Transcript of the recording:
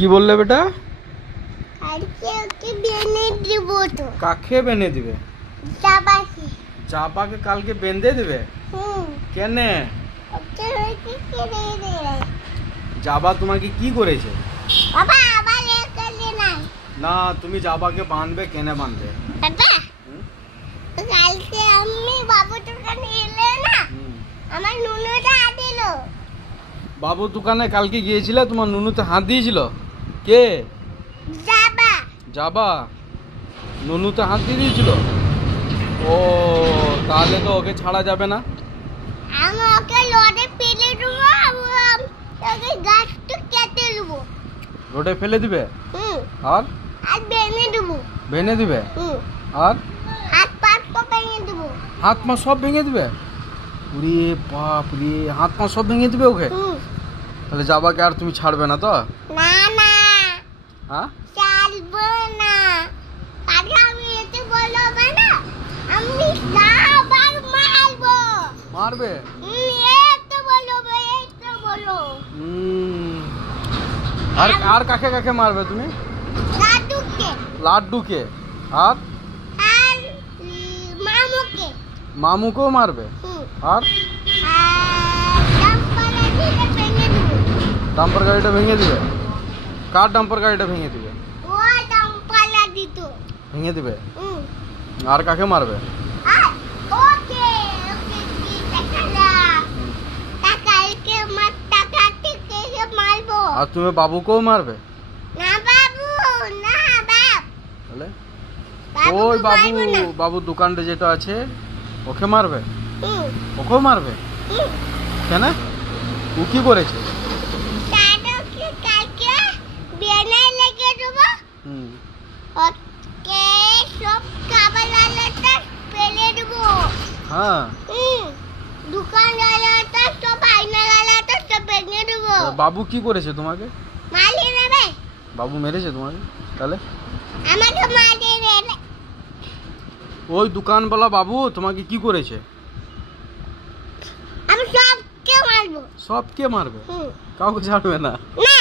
কি বললে বেটা? কালকে ওকে বেঁধে দিব তো। কাকে বেঁধে দিবে? জাবাকে। জাবাকে কালকে বেঁধে দিবে? কেনে? ওকে হইতে কেড়ে দিলে। জাবা তোমাকে কি করেছে? বাবা আবার একালে নাই। না তুমি জাবাকে বাঁধবে, কেনে বাঁধবে? বাবা কালকে আমি বাবুর দোকানে এলে না, আমার নুনুটা হাত দিল। বাবু দোকানে কালকে গিয়েছিলে, তোমার নুনুতে হাত দিয়েছিল? কে? জাবা। জাবা নুনুতে হাত দিয়ে দিয়েছিল? ও তাহলে তো ওকে ছাড়া যাবে না। আমি ওকে রোডে ফেলে দেবো, ওকে গাছটা কেটে দেবো। রোডে ফেলে দিবে? আর আর বেঁধে দেবো। ভেঙে দিবে? আর হাত পা তো ভেঙে দেবো। হাত পা সব ভেঙে দিবে? ওরে বাপ রে, হাত পা সব ভেঙে দিবে ওকে? তাহলে জাবাকে আর তুমি ছাড়বে না তো? না না, হ্যাঁ ছাড়বো না। আগে আমি এতে বলবো না, আমি জাবার মারবো। মারবে? এতে বলবো, এতে বলো। আর কাকে কাকে মারবে তুমি? লাড্ডুকে। লাড্ডুকে? আর আর মামুকে। মামুকেও মারবে? আর ডাম্পারে দিলে ভেঙে দেবো। ডাম্পার গাড়িটা ভেঙে দিবে? কার ডাম্পার গাড়িটা ভেঙে দিবে? ওই ডাম্পালা দিত। ভেঙে দিবে? আর কাকে মারবে? আর ওকে ওকে কি টাকালা টাকালকে মার টাকা থেকে মারবো। আর তুমি বাবুকেও মারবে? না বাবু, না বাপ। তাহলে বাবুকে ওই বাবু, মারবো না। বাবুর দোকানটা যেটা আছে ওকে মারবে? ওকেও মারবে? কেন? ও কি করেছে? দাদাকে কালকে বেনাই লেগে দেবো। ওকে সব খাবার আলাদা ফেলে দেবো। হ্যাঁ দোকান আলাদা সব আয়না আলাদা সব ভেঙে দেবো। বাবু কি করেছে তোমাকে? মারিয়ে দেবে। বাবু মেরেছে তোমাকে? তাহলে আমাকে মারিয়ে দেবে। ওই দোকানওয়ালা বাবু তোমাকে কি করেছে? আমি সবকে মারবো। সবকে মারবে? কাউকে ছাড়বে না? না।